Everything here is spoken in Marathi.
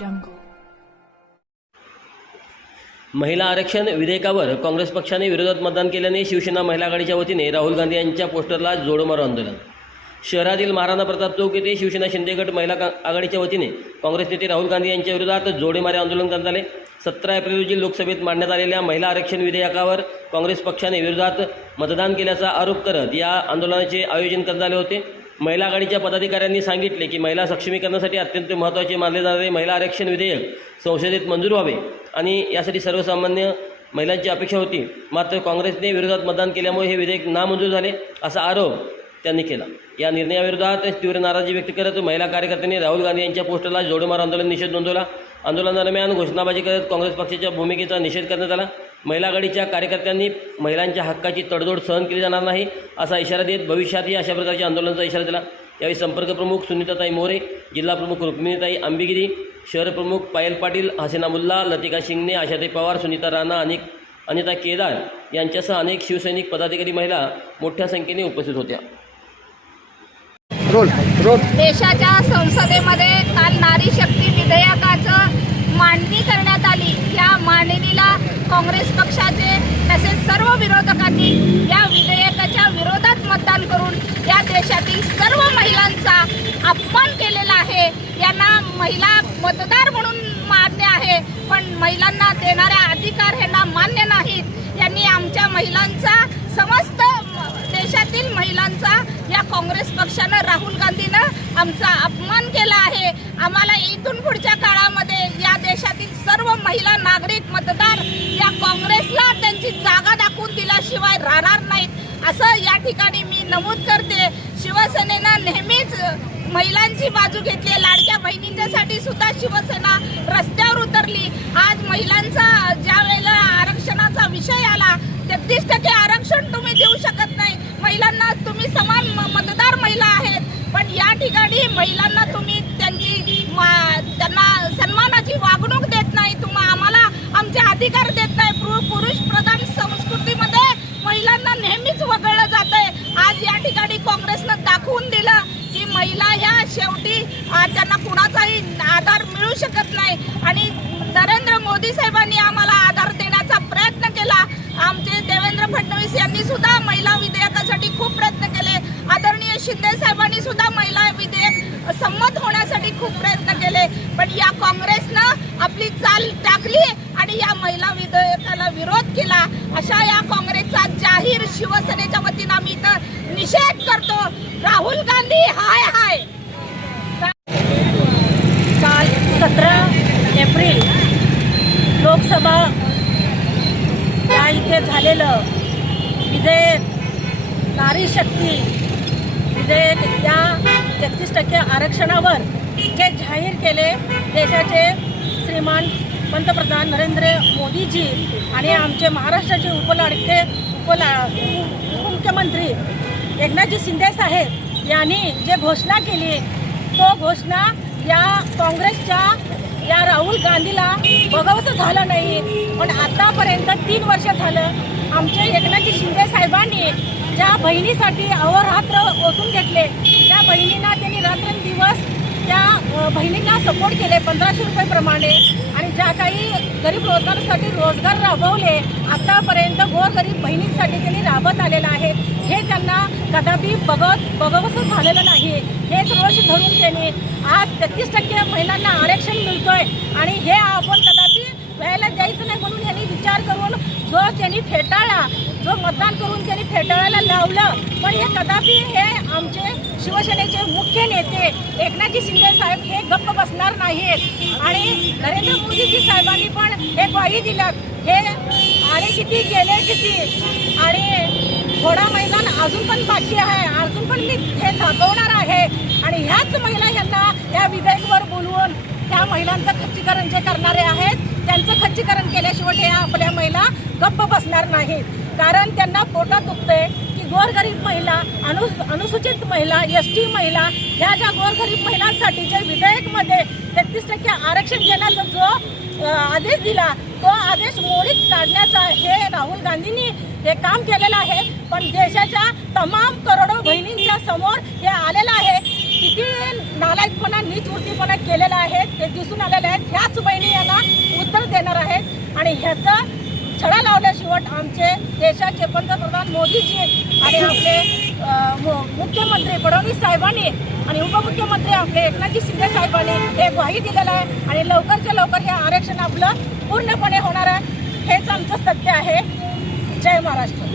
jungle. महिला आरक्षण विधेयकावर काँग्रेस पक्षाने विरोधात मतदान केल्याने शिवसेना महिला आघाडीच्या वतीने राहुल गांधी यांच्या पोस्टरला जोडमारो आंदोलन. शहरातील महाराणा प्रताप चौक येथे शिवसेना शिंदे गट महिला आघाडीच्या वतीने काँग्रेस नेते राहुल गांधी यांच्या विरोधात जोडेमारे आंदोलन करण्यात आले. 17 एप्रिल रोजी लोकसभेत मांडण्यात आलेल्या महिला आरक्षण विधेयकावर काँग्रेस पक्षाने विरोधात मतदान केल्याचा आरोप करत या आंदोलनाचे आयोजन करण्यात आले होते. महिला आघाडीच्या पदाधिकाऱ्यांनी सांगितले की महिला सक्षमीकरणासाठी अत्यंत महत्त्वाचे मानले जाणारे महिला आरक्षण विधेयक संसदेत मंजूर व्हावे आणि यासाठी सर्वसामान्य महिलांची अपेक्षा होती. मात्र काँग्रेसने विरोधात मतदान केल्यामुळे हे विधेयक नामंजूर झाले असा आरोप त्यांनी केला. या निर्णयाविरोधात तीव्र नाराजी व्यक्त करत महिला कार्यकर्त्यांनी राहुल गांधी यांच्या पोस्टरला जोडमारो आंदोलन निषेध नोंदवला. आंदोलनादरम्यान घोषणाबाजी करत काँग्रेस पक्षाच्या भूमिकेचा निषेध करण्यात आला. महिला आघाडीच्या कार्यकर्त्यांनी महिलांच्या हक्काची तडजोड सहन केली जाणार नाही असा इशारा देत भविष्यातही अशा प्रकारच्या आंदोलनाचा इशारा दिला. यावेळी संपर्क प्रमुख सुनीताताई मोरे, जिल्हा प्रमुख रुक्मिणीताई आंबिगिरी, शहर प्रमुख पायल पाटील, हसीना मुल्ला, लतिका शिंगणे, आशाताई पवार, सुनीता राणा, अनिता केदार यांच्यासह अनेक शिवसैनिक पदाधिकारी महिला मोठ्या संख्येने उपस्थित होत्या. देशाच्या संसदेमध्ये काल नारी शक्ती विधेयकाचं मांडणी करण्यात आली. या मांडणीला काँग्रेस पक्षाचे तसेच सर्व विरोधकांनी या विधेयकाच्या विरोधात मतदान करून या देशातील सर्व महिलांचा अपमान केलेला आहे. यांना महिला मतदार म्हणून मान्य आहे, पण महिलांना देणाऱ्या अधिकार यांना मान्य नाहीत. यांनी आमच्या महिलांचा, समस्त देशातील महिलांचा या काँग्रेस पक्षानं, राहुल गांधीनं आमचा अपमान केला आहे. आम्हाला इथून पुढच्या काळामध्ये या देशातील सर्व महिला नागरिक मतदार या काँग्रेसला त्यांची जागा दाखवून दिल्याशिवाय राहणार नाहीत असं या ठिकाणी मी नमूद करते. शिवसेनेनं नेहमीच महिलांची बाजू घेतली. लाडक्या बहिणींच्यासाठी सुद्धा शिवसेना रस्त्यावर उतरली. आज महिलांचा ज्या वेळेला आरक्षणाचा विषय आला, 33% आरक्षण तुम्ही देऊ शकत नाही, महिलांना तुम्ही समान मतदार महिला आहेत, पण या ठिकाणी महिलांना तुम्ही त्यांना सन्मानाची वागणूक देत नाही, आम्हाला आमचे अधिकार देत नाही. पुरुष प्रधान संस्कृतीमध्ये महिलांना नेहमीच वगळलं जातंय. आज या ठिकाणी काँग्रेसनं दाखवून दिलं की महिला ह्या शेवटी त्यांना कुणाचाही आधार मिळू शकत नाही. आणि नरेंद्र मोदी साहेबांनी आम्हाला आधार देण्याचा प्रयत्न केला. आमचे देवेंद्र फडणवीस यांनी सुद्धा महिला विधेयकासाठी खूप प्रयत्न केले. आदरणीय शिंदे साहेबांनी सुद्धा महिला विधेयक संमत होण्यासाठी खूप प्रयत्न केले, पण या काँग्रेसनं आपली चाल टाकली आणि या महिला विधेयकाला विरोध केला. अशा या काँग्रेसचा जाहीर शिवसेनेच्या वतीनं आम्ही इथं निषेध करतो. राहुल गांधी हाय हाय. काल 17 एप्रिल लोकसभा या इथे झालेलं विधेयक, नारी शक्ती विधेयक, या 33% आरक्षणावर जे जाहीर केले देशाचे श्रीमान पंतप्रधान नरेंद्र मोदीजी आणि आमचे महाराष्ट्राचे उपमुख्यमंत्री एकनाथजी शिंदे साहेब यांनी जे घोषणा केली, तो घोषणा या काँग्रेसच्या या राहुल गांधीला बघावंसं झालं नाही. पण आतापर्यंत 3 वर्ष झालं आमचे एकनाथजी शिंदे साहेबांनी ज्या बहिणीसाठी अहोरात्र ओतून घेतले, त्या बहिणींना त्यांनी रात्रंदिवस त्या बहिणींना सपोर्ट केले 1500 रुपये प्रमाणे, आणि ज्या काही गरीब रोजगारासाठी रोजगार राबवले, आतापर्यंत गोरगरीब बहिणींसाठी त्यांनी राबत आलेलं आहे. हे त्यांना कदापि बघवंसं झालेलं नाही. हे सर्वशी धरून त्यांनी आज 33% महिलांना आरक्षण मिळतोय आणि हे आपण कदापि व्हायला द्यायचं नाही म्हणून यांनी विचार करून जो त्यांनी फेटाळला, जो मतदान करून त्यांनी फेटाळायला लावलं, पण हे कदापि हे आमचे शिवसेनेचे मुख्य नेते एकनाथजी शिंदे साहेब हे गप्प बसणार नाहीत. आणि नरेंद्र मोदीजी साहेबांनी पण हे ग्वाही दिलं. हे आले किती, गेले किती, आणि थोडा मैदान अजून पण बाकी आहे, अजून पण मी हे दाखवणार आहे. आणि ह्याच महिला यांना या विधेयकावर बोलवून त्या महिलांचं खच्चीकरण जे करणारे आहेत त्यांचं खच्चीकरण केल्याशिवाय हे आपल्या महिला गप्प बसणार नाहीत. कारण त्यांना पोटात दुखतंय की गोरगरीब महिला, अनुसूचित महिला, ST महिला, ह्या ज्या गोरगरीब महिलांसाठी जे विधेयकमध्ये 33% आरक्षण देण्याचा जो आदेश दिला, तो आदेश मोडीत काढण्याचा हे राहुल गांधींनी हे काम केलेलं आहे. पण देशाच्या तमाम करोडो बहिणींच्या समोर हे आलेलं आहे. किती नाला नालायकपणा नीचवृत्तीपणा केलेला आहे ते दिसून आलेले आहेत. ह्याच बहिणी यांना उत्तर देणार आहेत आणि ह्याचा छडा लावल्याशिवाय आमचे देशाचे पंतप्रधान मोदीजी आणि आपले मुख्यमंत्री फडणवीस साहेबांनी आणि उपमुख्यमंत्री आपले एकनाथजी शिंदे साहेबांनी हे ग्वाही दिलेलं आहे आणि लवकरच्या लवकर हे आरक्षण आपलं पूर्णपणे होणार आहे. हेच आमचं सत्य आहे. जय महाराष्ट्र.